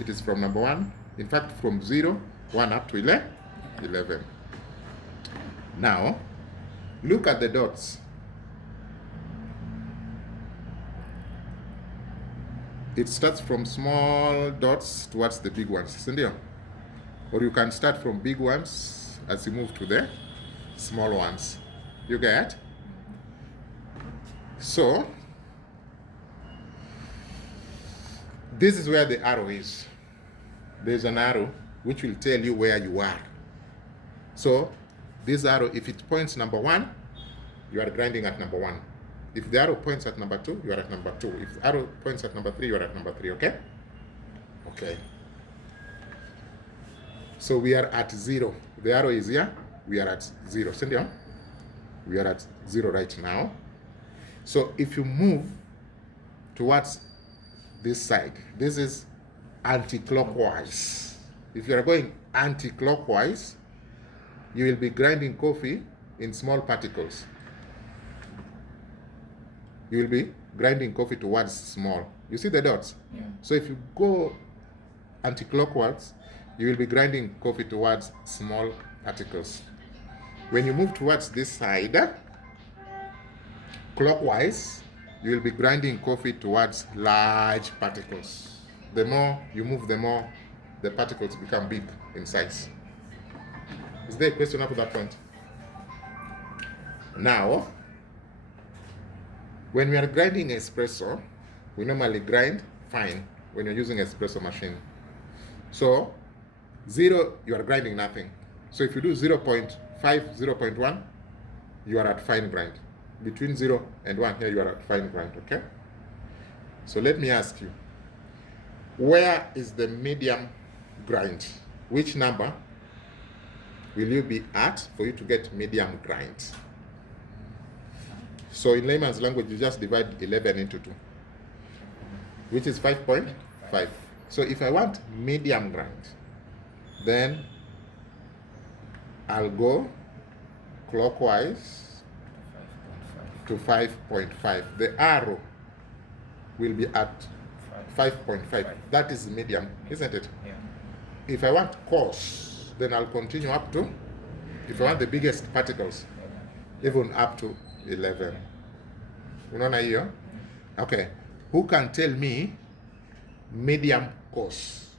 It is from number 1. In fact, from 0, 1 up to 11. Now, look at the dots. It starts from small dots towards the big ones, isn't it? Or you can start from big ones as you move to the small ones. You get? So, this is where the arrow is. There's an arrow which will tell you where you are. So, this arrow, if it points number 1, you are grinding at number 1. If the arrow points at number 2, you are at number 2. If the arrow points at number 3, you are at number 3, okay? Okay. So we are at 0. The arrow is here. We are at 0. Send you? We are at 0 right now. So if you move towards this side, this is anti-clockwise. If you are going anti-clockwise, you will be grinding coffee in small particles. You will be grinding coffee towards small. You see the dots? Yeah. So if you go anti-clockwise, you will be grinding coffee towards small particles. When you move towards this side, clockwise, you will be grinding coffee towards large particles. The more you move, the more the particles become big in size. Is there a question up to that point? Now, when we are grinding espresso, we normally grind fine when you're using espresso machine. So, 0, you are grinding nothing. So if you do 0.5, 0.1, you are at fine grind. Between 0 and 1, here you are at fine grind, okay? So let me ask you, where is the medium grind? Which number will you be at for you to get medium grind? So in layman's language, you just divide 11 into 2, which is 5.5. So if I want medium grind, then I'll go clockwise to 5.5. The arrow will be at 5.5. That is medium, isn't it? Yeah. If I want coarse, then I'll continue up to, if I want the biggest particles, even up to 11. Unaona hiyo? Okay. Who can tell me medium coarse?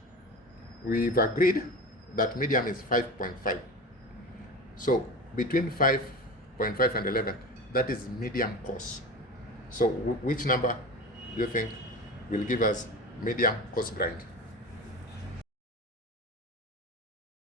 We've agreed that medium is 5.5. So between 5.5 and 11, that is medium coarse. So which number do you think will give us medium coarse grind?